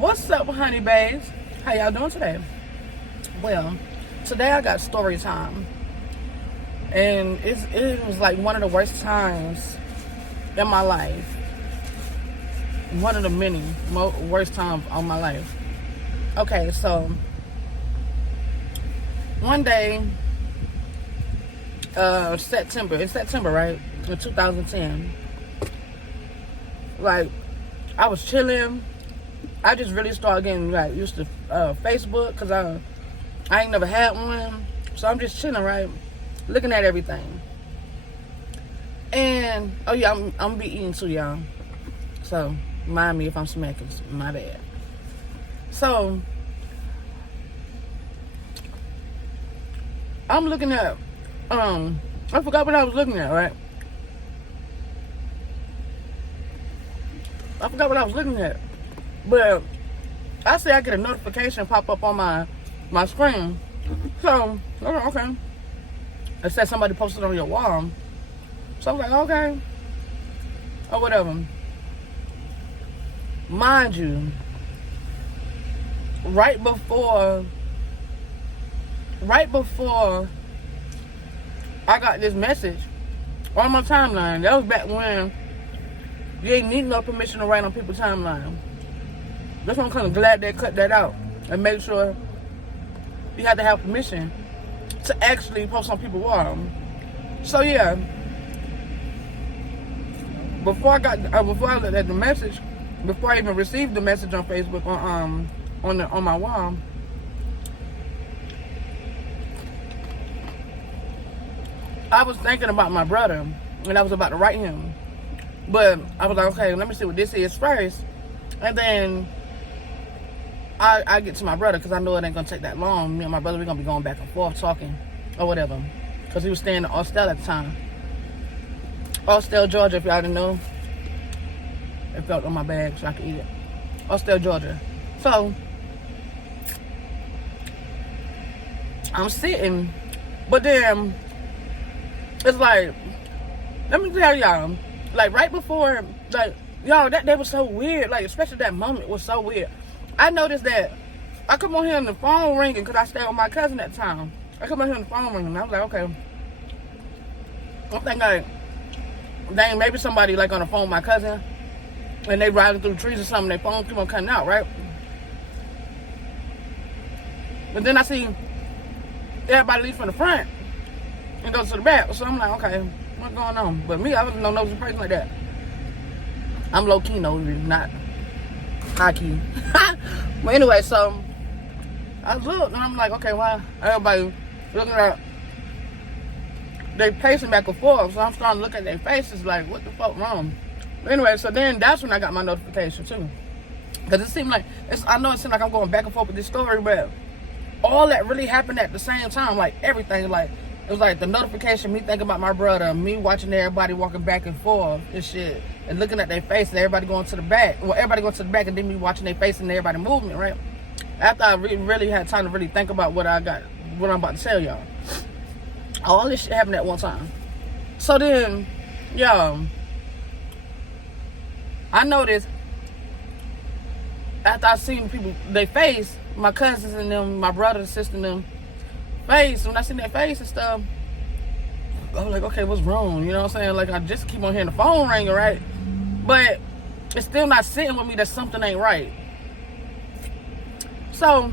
What's up, honey bays? How y'all doing today? Well, today I got story time, and it was like one of the worst times in my life. One of the many worst times of my life. Okay, so one day, September. It's September, right? In 2010. Like, I was chilling. I just really started getting like used to Facebook because I ain't never had one, so I'm just chilling, right, looking at everything. And oh yeah, I'm gonna be eating too, y'all. So mind me if I'm smacking, my bad. So I'm looking at I forgot what I was looking at, right? I forgot what I was looking at. But I see I get a notification pop up on my screen. So, okay. It said somebody posted on your wall. So I was like, okay. Or whatever. Mind you, right before I got this message on my timeline, that was back when you ain't need no permission to write on people's timeline. That's why I'm kind of glad they cut that out and made sure you had to have permission to actually post on people's wall. So yeah, before I looked at the message, before I even received the message on Facebook on my wall, I was thinking about my brother and I was about to write him, but I was like, okay, let me see what this is first, and then I get to my brother because I know it ain't gonna take that long. Me and my brother, we're gonna be going back and forth talking or whatever, because he was staying in Austell at the time. Austell, Georgia, if y'all didn't know. It felt on my bag so I could eat it. Austell, Georgia. So I'm sitting, but then it's like, let me tell y'all, like right before, like, y'all, that day was so weird. Like, especially that moment was so weird. I noticed that I come on here and the phone ringing because I stayed with my cousin at the time. I come on here and the phone ringing and I was like, okay. I'm thinking like, dang, maybe somebody like on the phone with my cousin and they riding through the trees or something, their phone keep on cutting out, right? But then I see everybody leave from the front and goes to the back. So I'm like, okay, what's going on? But me, I wasn't no nosy person like that. I'm low key nosy, not high key. But anyway, so I looked and I'm like, okay, why everybody looking at, they pacing back and forth, so I'm starting to look at their faces like, what the fuck wrong? But anyway, so then that's when I got my notification too, because it seemed like I know it seemed like I'm going back and forth with this story, but all that really happened at the same time. Like everything, like it was like the notification, me thinking about my brother, me watching everybody walking back and forth and shit, and looking at their face and everybody going to the back. Well, everybody going to the back, and then me watching their face and everybody movement, right? After I really had time to really think about what I'm about to tell y'all. All this shit happened at one time. So then, y'all, I noticed after I seen people, they face, my cousins and them, my brother, sister and them, face, when I seen their face and stuff, I was like, okay, what's wrong? You know what I'm saying? Like, I just keep on hearing the phone ringing, right? But it's still not sitting with me that something ain't right. So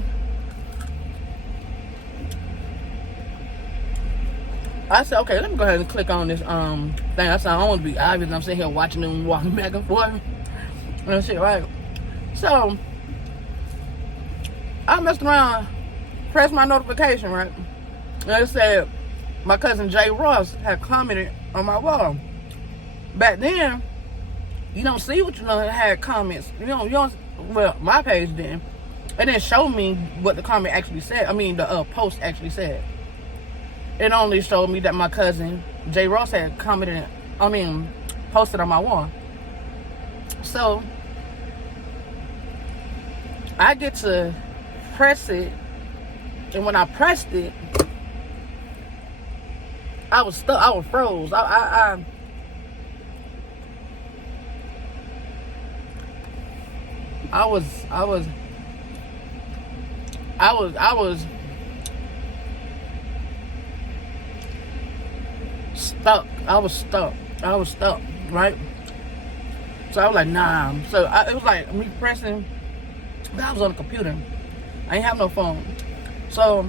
I said, okay, let me go ahead and click on this thing. I said, I don't want to be obvious. I'm sitting here watching them walking back and forth and shit, right? So I messed around, pressed my notification, right? And it said my cousin Jay Ross had commented on my wall. Back then, you don't see what you know had comments. You don't. Well, my page didn't. It didn't show me what the comment actually said. I mean, the post actually said. It only showed me that my cousin Jay Ross had posted on my wall. So I get to press it, and when I pressed it, I was stuck. I was froze. I was stuck. I was stuck, right? So I was like, nah. So it was like me pressing. I was on the computer. I ain't have no phone. So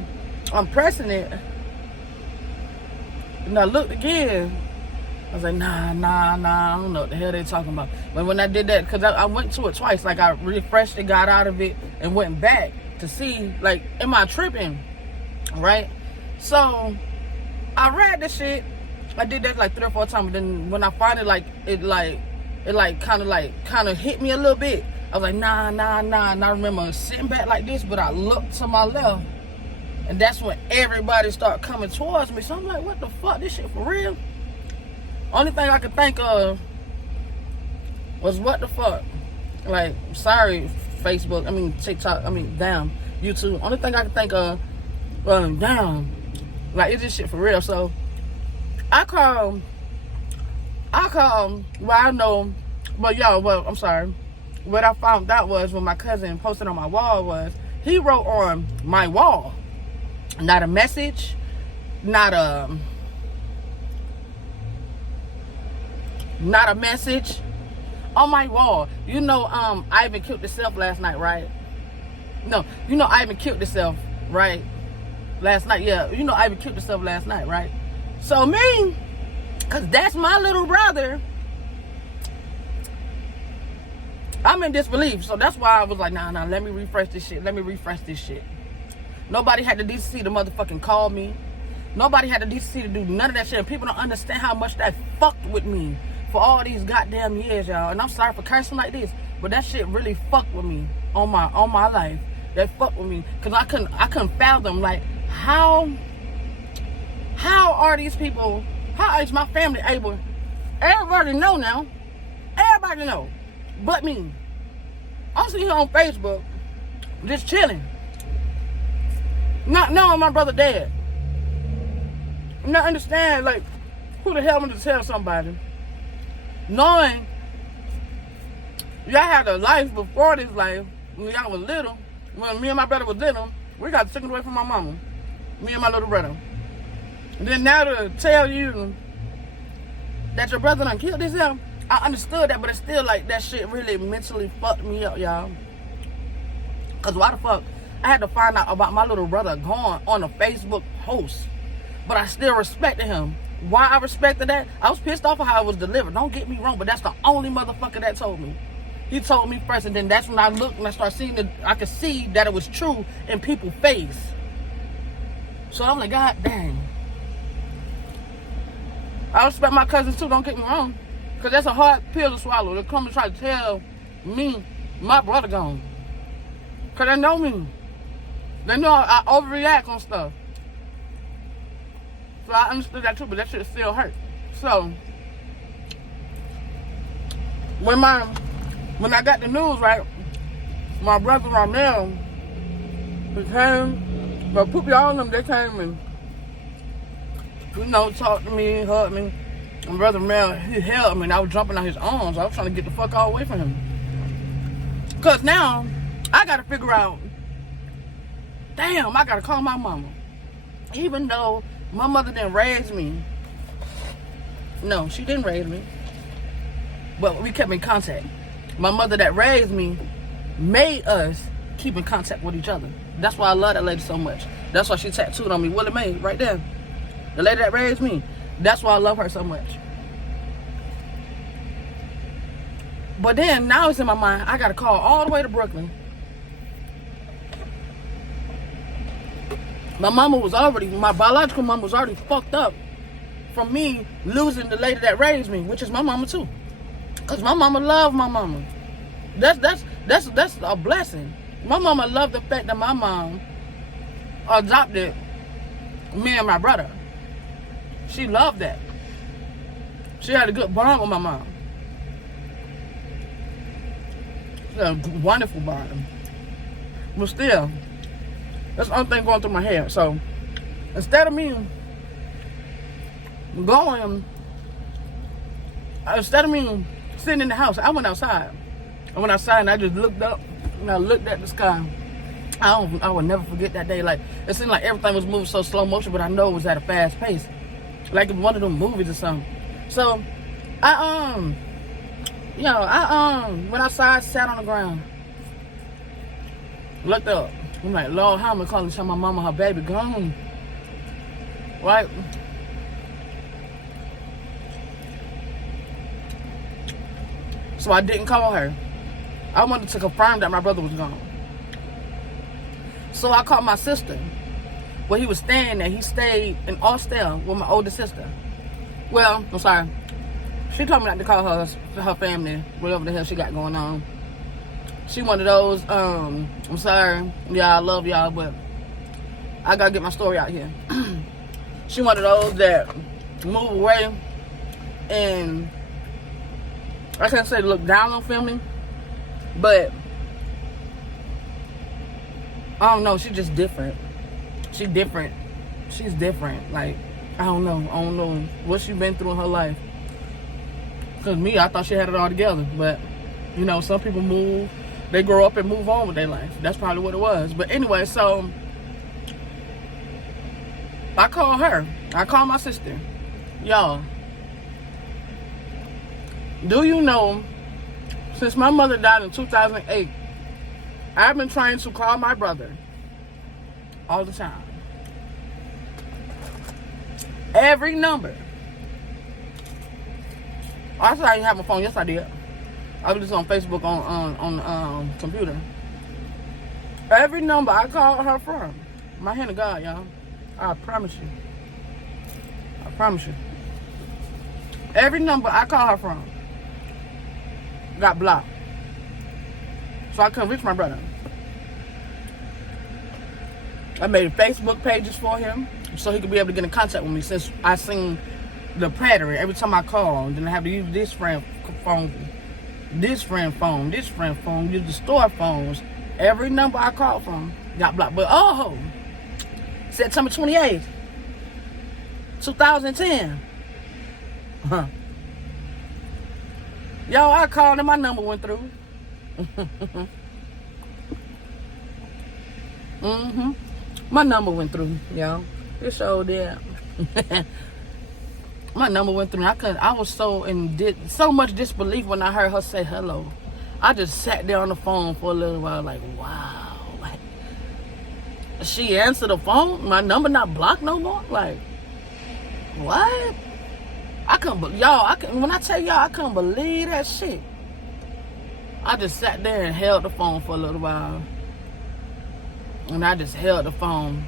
I'm pressing it. And I looked again. I was like, nah, I don't know what the hell they talking about. But when I did that, because I went to it twice. Like, I refreshed it, got out of it, and went back to see, like, am I tripping? Right? So I read the shit. I did that like 3 or 4 times. But then when I finally, it kind of hit me a little bit. I was like, nah. And I remember sitting back like this, but I looked to my left. And that's when everybody started coming towards me. So I'm like, what the fuck? This shit for real? Only thing I could think of was what the fuck? Like, sorry, Facebook. I mean, TikTok. I mean, damn, YouTube. Only thing I could think of, damn. Like, it's this shit for real. So I call, well, I know, but I'm sorry. What I found out was when my cousin posted on my wall was, he wrote on my wall, not a message, not a message, on my wall. You know, Ivan killed himself last night, right? No, you know Ivan killed himself, right? Last night, yeah. You know Ivan killed himself last night, right? So me, because that's my little brother, I'm in disbelief. So that's why I was like, nah, let me refresh this shit. Nobody had the decency to motherfucking call me. Nobody had the decency to do none of that shit. And people don't understand how much that fucked with me for all these goddamn years, y'all. And I'm sorry for cursing like this, but that shit really fucked with me on my life. That fucked with me. Cause I couldn't fathom, like, how are these people, how is my family able, everybody know now. Everybody know. But me. I'm sitting here on Facebook, just chilling. Not knowing my brother dead. Not understand, like, who the hell I'm to tell somebody. Knowing y'all had a life before this life, when y'all was little, when me and my brother was little, we got taken away from my mama. Me and my little brother. And then now to tell you that your brother done killed himself, I understood that, but it's still like that shit really mentally fucked me up, y'all. Cause why the fuck I had to find out about my little brother going on a Facebook post, but I still respected him. Why I respected that? I was pissed off of how it was delivered. Don't get me wrong, but that's the only motherfucker that told me. He told me first, and then that's when I looked and I started seeing it. I could see that it was true in people's face. So I'm like, God dang. I respect my cousins too, don't get me wrong. Because that's a hard pill to swallow. They come and try to tell me my brother gone. Because they know me. They know I overreact on stuff. So I understood that too, but that shit still hurt. So, when I got the news, right, my brother Ramel, he came, but Poopy, all of them, they came and, you know, talked to me, hugged me. My brother Mel, he held me and I was jumping on his arms. I was trying to get the fuck all away from him. Because now, I got to figure out, damn, I got to call my mama. Even though my mother didn't raise me. No, she didn't raise me. But we kept in contact. My mother that raised me made us keep in contact with each other. That's why I love that lady so much. That's why she tattooed on me, Willie Mae, right there. The lady that raised me. That's why I love her so much. But then, now it's in my mind, I got to call all the way to Brooklyn. My biological mama was already fucked up from me losing the lady that raised me, which is my mama too. Because my mama loved my mama. That's a blessing. My mama loved the fact that my mom adopted me and my brother. She loved that. She had a good bond with my mom. She had a wonderful bond. But still, that's the only thing going through my head. So, instead of me sitting in the house, I went outside. I went outside and I just looked up And I looked at the sky. I will never forget that day. Like, it seemed like everything was moving so slow motion, but I know it was at a fast pace. Like one of them movies or something. So, I went outside, sat on the ground, looked up. I'm like, Lord, how am I calling to tell my mama her baby gone? Right? So I didn't call her. I wanted to confirm that my brother was gone. So I called my sister. Where he was staying there, he stayed in Austell with my older sister. Well, I'm sorry. She told me not to call her family, whatever the hell she got going on. She one of those, I'm sorry, yeah, I love y'all, but I gotta get my story out here. She one of those that move away and I can't say look down on family, but I don't know, she's just different. She's different. She's different. Like, I don't know what she's been through in her life. Cause me, I thought she had it all together, but you know, some people move, they grow up and move on with their life. That's probably what it was. But anyway, so I called her. I called my sister. Y'all, do you know, since my mother died in 2008, I've been trying to call my brother all the time. Every number. I said I didn't have my phone. Yes, I did. I was just on Facebook on the computer. Every number I called her from, my hand to God, y'all. I promise you. I promise you. Every number I called her from got blocked. So I couldn't reach my brother. I made Facebook pages for him so he could be able to get in contact with me since I seen the pattern. Every time I call, then I have to use this friend phone, use the store phones. Every number I called from got blocked. But September 28th, 2010. Yo, I called and my number went through. My number went through, y'all. It sure did. My number went through. I was so much disbelief when I heard her say hello. I just sat there on the phone for a little while, like, wow. Like, she answered the phone. My number not blocked no more. Like, what? When I tell y'all, I couldn't believe that shit. I just sat there and held the phone for a little while. And I just held the phone.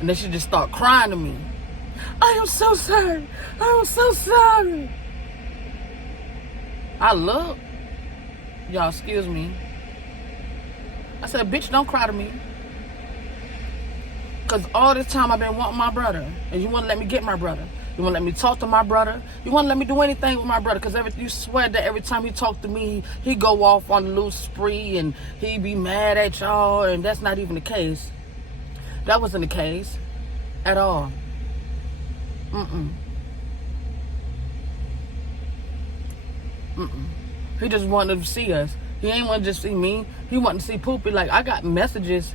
And then she just started crying to me. I am so sorry. I am so sorry. I looked. Y'all, excuse me. I said, bitch, don't cry to me. Because all this time I've been wanting my brother. And you want to let me get my brother. You want to let me talk to my brother. You want to let me do anything with my brother. Because you swear that every time he talk to me, he go off on a loose spree. And he be mad at y'all. And that's not even the case. That wasn't the case. At all. He just wanted to see us. He ain't want to just see me. He wanted to see Poopy. Like, I got messages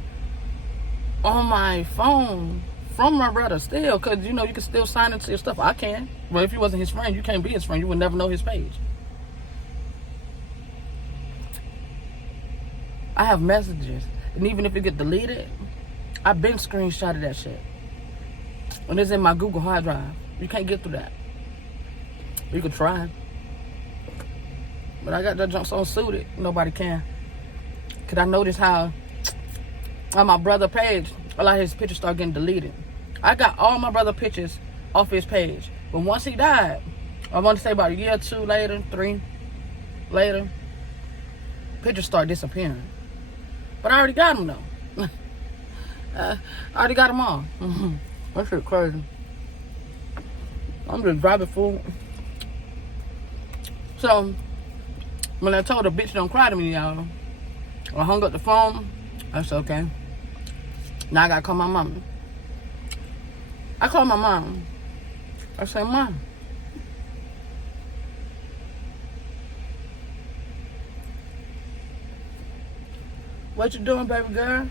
on my phone from my brother still, because, you know, you can still sign into your stuff. I can. But if you wasn't his friend, you can't be his friend. You would never know his page. I have messages. And even if it get deleted, I've been screenshotted that shit. And it's in my Google hard drive. You can't get through that. You could try. But I got that junk so suited, nobody can. Because I noticed how on my brother page, a lot of his pictures start getting deleted. I got all my brother pictures off his page. But once he died, I want to say about a year or two later, 3 later, pictures start disappearing. But I already got them though. I already got them all. That shit crazy. I'm just driving fool. So, when I told her, bitch, don't cry to me, y'all, I hung up the phone. I said, okay. Now I gotta call my mama. I called my mom. I said, Mom, what you doing, baby girl?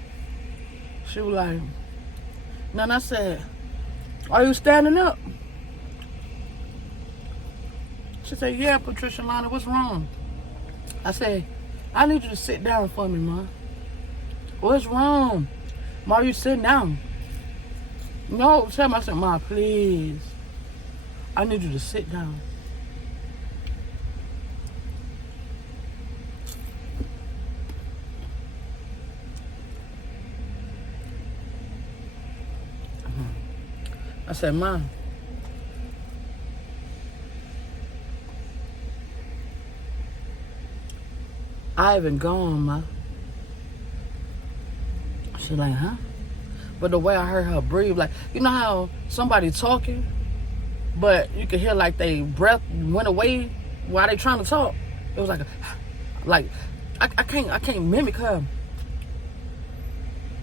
She was like, then I said, are you standing up? She said, yeah, Patricia Lana, what's wrong? I said, I need you to sit down for me, Ma. What's wrong? Ma, you sitting down? No, tell me. I said, Ma, please. I need you to sit down. I said, Ma, I haven't gone, Ma. She's like, huh? But the way I heard her breathe, like, you know how somebody talking, but you can hear like they breath went away while they trying to talk. It was like I can't mimic her.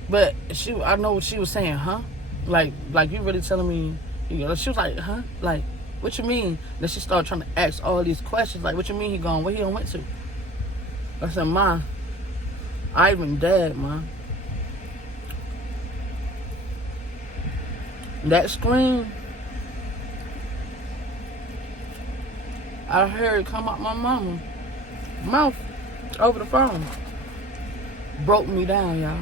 But I know what she was saying, huh? Like you really telling me, you know, she was like, huh? Like, what you mean? Then she started trying to ask all these questions, like, what you mean he gone? Where he done went to? I said, Ma, Ivan dead, Ma. That scream, I heard it come out my mama's mouth over the phone. Broke me down, y'all.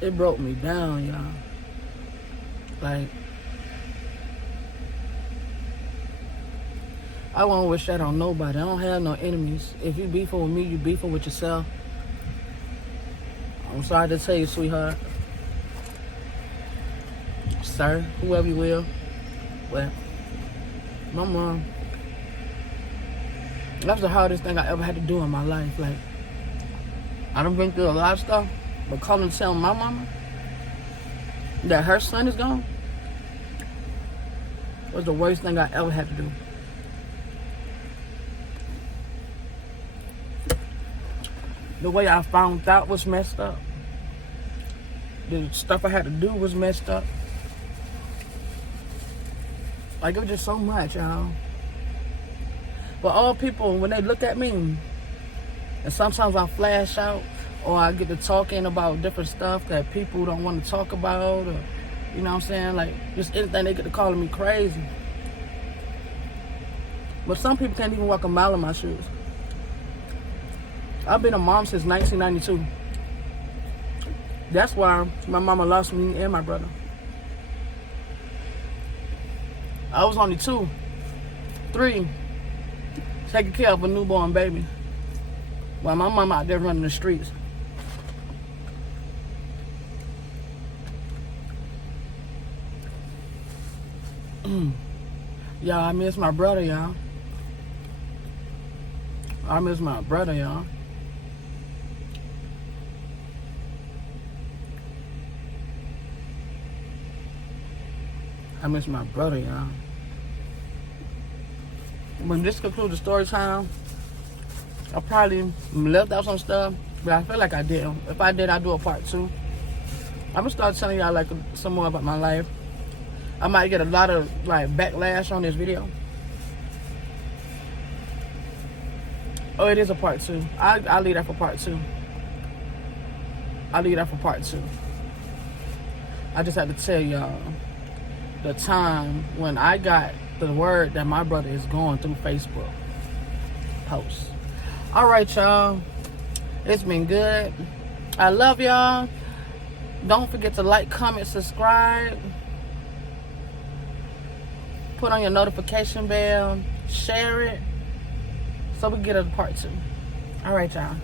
It broke me down, y'all. Like, I won't wish that on nobody. I don't have no enemies. If you beefing with me, you beefing with yourself. I'm sorry to tell you, sweetheart. Sir, whoever you will. Well, my mom, that's the hardest thing I ever had to do in my life. Like, I done been through a lot of stuff, but calling and telling my mama that her son is gone was the worst thing I ever had to do. The way I found out was messed up. The stuff I had to do was messed up. Like, it was just so much, y'all. But all people, when they look at me, and sometimes I flash out, or I get to talking about different stuff that people don't want to talk about, or, you know what I'm saying? Like, just anything, they get to calling me crazy. But some people can't even walk a mile in my shoes. I've been a mom since 1992. That's why my mama lost me and my brother. I was only 2, 3, taking care of a newborn baby, while my mama out there running the streets. Y'all, I miss my brother, y'all. I miss my brother, y'all. I miss my brother, y'all. When this concludes the story time, I probably left out some stuff, but I feel like I didn't. If I did, I'll do a part 2. I'm gonna start telling y'all like some more about my life. I might get a lot of like backlash on this video. Oh, it is a part 2. I'll leave that for part 2. I'll leave that for part 2. I just had to tell y'all the time when I got the word that my brother is going through Facebook posts. All right, y'all. It's been good. I love y'all. Don't forget to like, comment, subscribe. Put on your notification bell. Share it. So we get a part 2. All right, y'all.